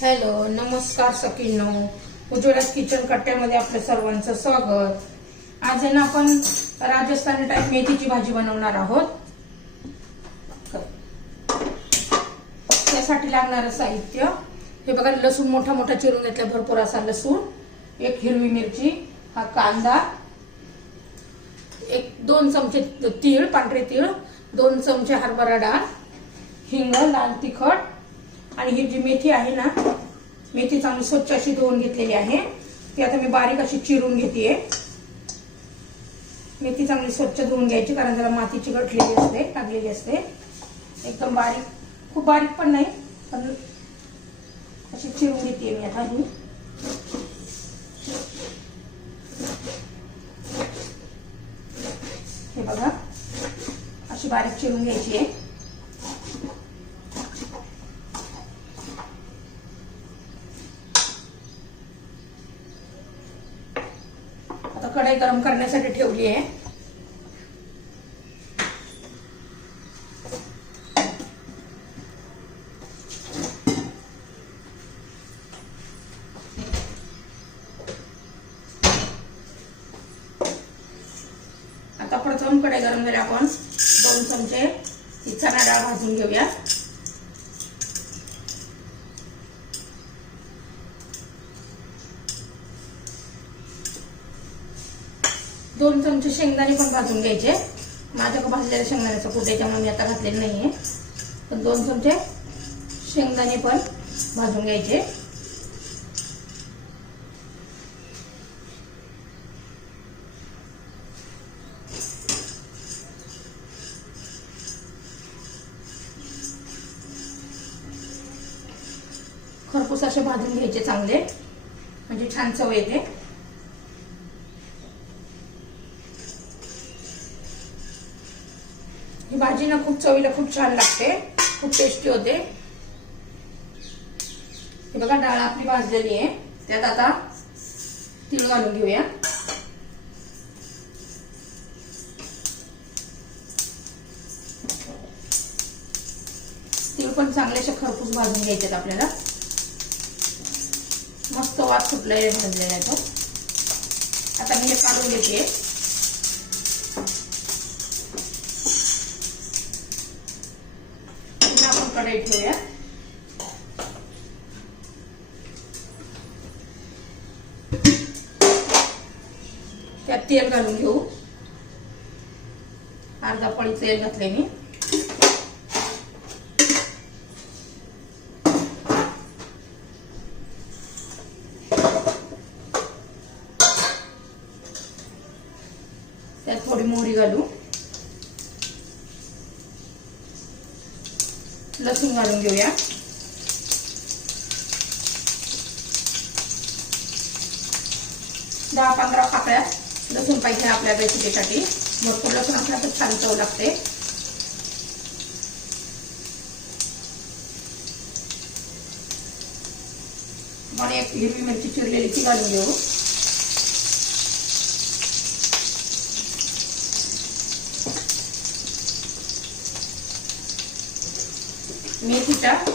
Hello नमस्कार सखींनो. उज्ज्वलाच kitchen कट्ट्यामध्ये आपल्या सर्वांचं स्वागत. आज आहे ना आपण राजस्थानी टाईप मेथीची भाजी बनवणार आहोत. त्यासाठी लागणारं साहित्य. हे बघा लसूण मोठा मोठा चिरून घेतला भरपूर असा लसूण एक हिरवी मिरची हा कांदा एक दोन चमचे तीळ पांढरे तीळ दोन चमचे हरभरा डाळ हिंग लाल तिखट आणि ही जी मेथी आहे ना मेथी चांगली स्वच्छ अशी धुवून घेतलेली आहे. ती आता मी बारीक अशी चिरून घेते मेथी चांगली स्वच्छ धुवून घ्यायची कारण त्याला मातीची गठलेली असते लागलेली असते. एकदम बारीक खूप बारीक पण नाही पण अशी चिरून घेते मी आता ही. हे बघा अशी बारीक चिरून घ्यायची आहे. कढई गरम करण्यासाठी ठेवली आहे. आता प्रथम कढई गरम झाली आपण दोन चमचे चणा डाळ भाजून घेऊया दोन चमचे शेंगदाणे पण भाजून घ्यायचे. माझ्याकडे भाजलेल्या शेंगदाण्याचं कूट त्याच्यामुळे मी आता घातलेलं नाही आहे पण दोन चमचे शेंगदाणे पण भाजून घ्यायचे. खरपूस असे भाजून घ्यायचे चांगले. म्हणजे छान चव येते. ही भाजी ना खूप चवीला खूप छान लागते. खूप टेस्टी होते. हे बघा डाळ आपली भाजलेली आहे. त्यात आता तीळ घालून घेऊया. तीळ पण चांगल्याशा खरपूस भाजून घ्यायचे आपल्याला. मस्त वाद सुटलेला भाजलेला आहे तो. आता मी हे काढून घेते. पुन्हा आपण कढई ठेवूया त्यात तेल घालून घेऊ अर्धा पळी तेल घातले मी त्यात थोडी मोहरी घालू लसूण घालून घेऊया. दहा पंधरा पाकळ्या लसूण पाहिजे आपल्या रेसिपीसाठी. भरपूर लसूण असला तर छान चव लागते. आणि एक हिरवी मिरची चिरलेली ती घालून घेऊ.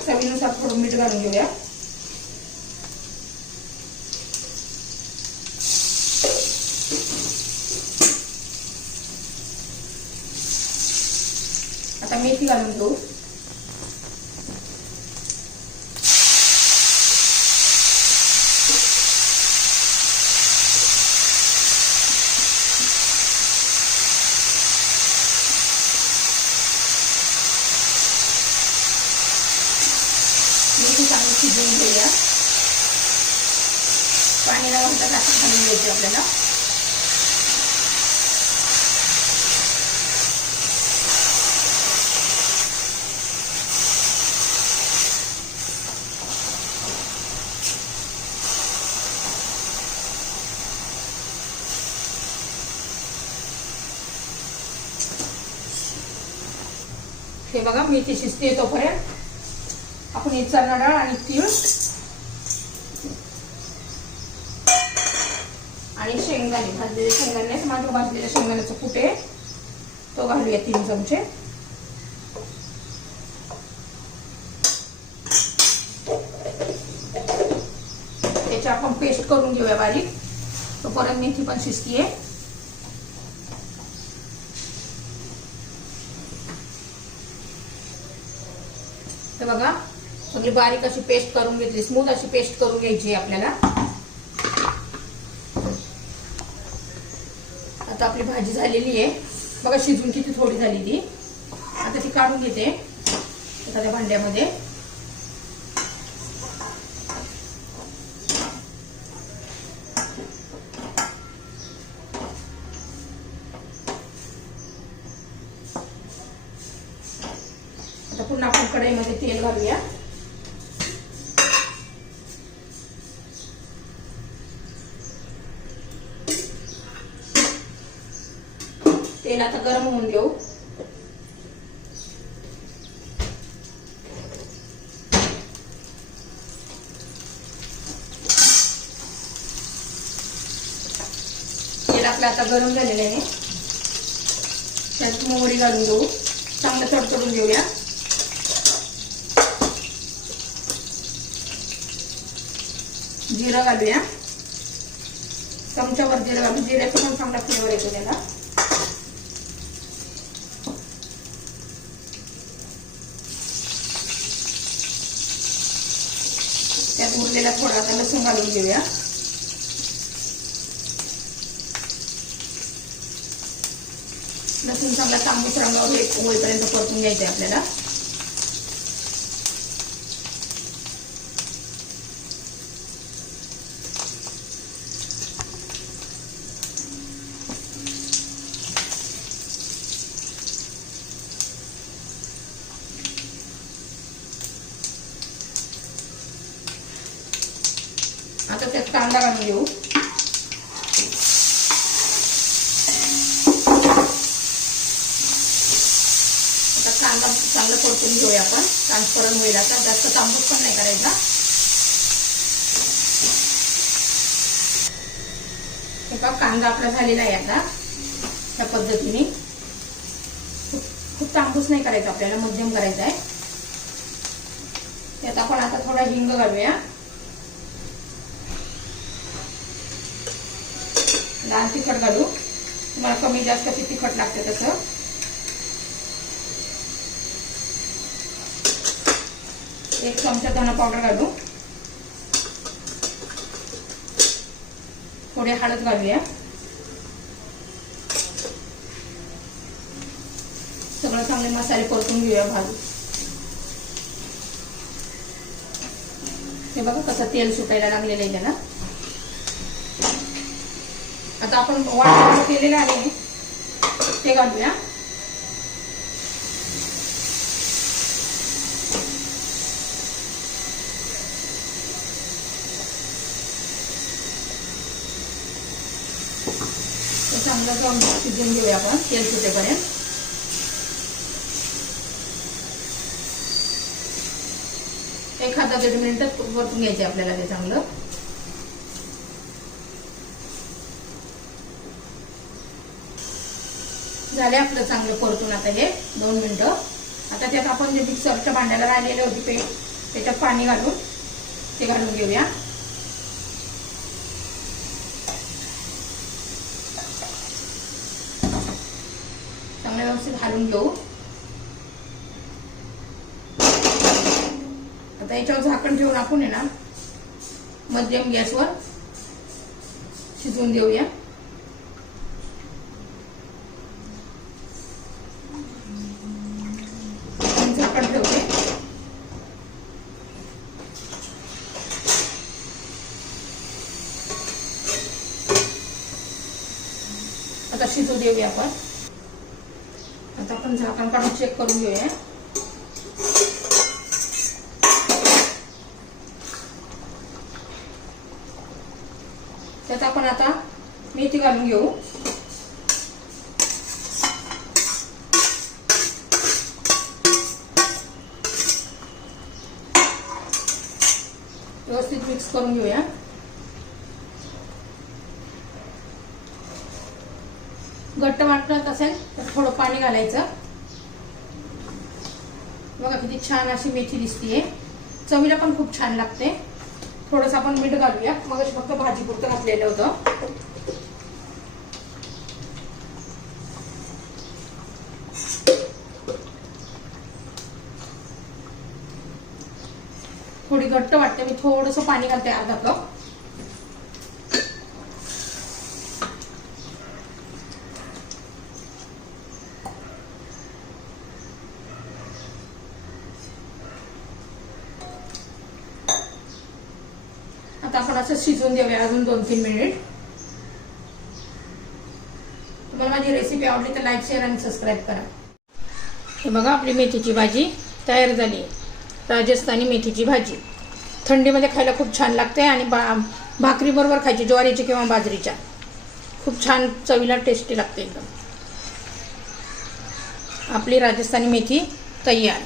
चवीनुसार थोडं मीठ घालून घेऊया. आता मेथी घालून घेऊ मेथी चांगली शिजवून घेऊया. पाणी न घालता टाकून घालून घ्यायची आपल्याला. हे बघा मी मेथी शिजते तोपर्यंत. आपण याचा डाळ आणि तीळ आणि शेंगदाणे भाजलेले शेंगदाणे माझ्या भाजलेल्या शेंगदाण्याचं कुठे तो घालूया तीन चमचे. त्याची आपण पेस्ट करून घेऊया बारीक. परत मेथी पण शिजतीये. तर बघा सगळी बारीक अशी पेस्ट करून घेतली स्मूथ अशी पेस्ट करून घ्यायची आहे आपल्याला. आता आपली भाजी झालेली आहे. बघा शिजून किती थोडी झाली ती. आता ती काढून घेते. एखाद्या भांड्यामध्ये आता पुन्हा आपण कढईमध्ये तेल घालूया तेल आता गरम होऊन देऊ. तेल आपलं आता गरम झालेलं आहे. त्यात मोहरी घालून घेऊ चांगलं तडतडून घेऊया जिरं घालूया. चमच्यावर जिरं घालू जिऱ्याचा पण चांगला फ्लेवर येतो त्याला. त्यात थोडा थोडासा लसूण घालून घेऊया. लसूण चांगला तांबूस रंगावर होईपर्यंत परतून घ्यायचं आहे आपल्याला आता त्यात कांदा घालून घेऊ. आता कांदा चांगला परतून घेऊया आपण. ट्रान्सफरन होईल आता. जास्त तांबूस पण नाही करायचा. हे बघा कांदा आपला झालेला आहे आता त्या पद्धतीने. खूप खूप तांबूस नाही करायचा आपल्याला मध्यम करायचा आहे. त्यात आपण आता थोडा हिंग घालूया. लाल तिखट घालू. तुम्हाला कमी जास्त किती तिखट लागते तसं. एक चमचा धना पावडर घालू. थोडी हळद घालूया. सगळं चांगले मसाले परतून घेऊया भाजू हे बघा कसं तेल सुटायला लागलेलं आहे त्याला. आता आपण वाटण केलेलं आहे. ते घालूया. चांगलं जाऊन शिजून घेऊया आपण तेल सुटेपर्यंत. एखादा दीड मिनिटात परतून घ्यायचे आपल्याला ते चांगलं. झाले आपलं चांगलं परतून आता हे दोन मिनटं. आता त्यात आपण जे मिक्सरच्या भांड्याला राहिलेले होते पेस्ट त्याच्यात पाणी घालून ते घालून घेऊया. चांगलं व्यवस्थित घालून घेऊ. आता याच्यावर झाकण ठेवून आपण आहे ना मध्यम गॅसवर शिजवून देऊया झाकण ठेवते आता शिजू देऊया आपण. आता आपण झाकण काढून चेक करून घेऊया. त्यात आपण आता मेथी घालून घेऊ. व्यवस्थित मिक्स करून घेऊया घट्ट वाटत असेल तर थोडं पाणी घालायचं. बघा किती छान अशी मेथी दिसतीये. चवीला पण खूप छान लागते. थोडंसं आपण मीठ घालूया. मग फक्त भाजी पुरतं घातलेलं होतं. थोडी घट्ट वाटते. मी थोडंसं पाणी घालते अर्धा कप. असं शिजवून देऊया अजून दोन तीन मिनिट. तुम्हाला माझी रेसिपी आवडली तर लाईक शेअर आणि सबस्क्राईब करा. हे बघा आपली मेथीची भाजी तयार झाली. राजस्थानी मेथीची भाजी. थंडीमध्ये खायला खूप छान लागते आणि बा भाकरीबरोबर खायची ज्वारीची किंवा बाजरीच्या. खूप छान चवीला टेस्टी लागते एकदम. आपली राजस्थानी मेथी तयार.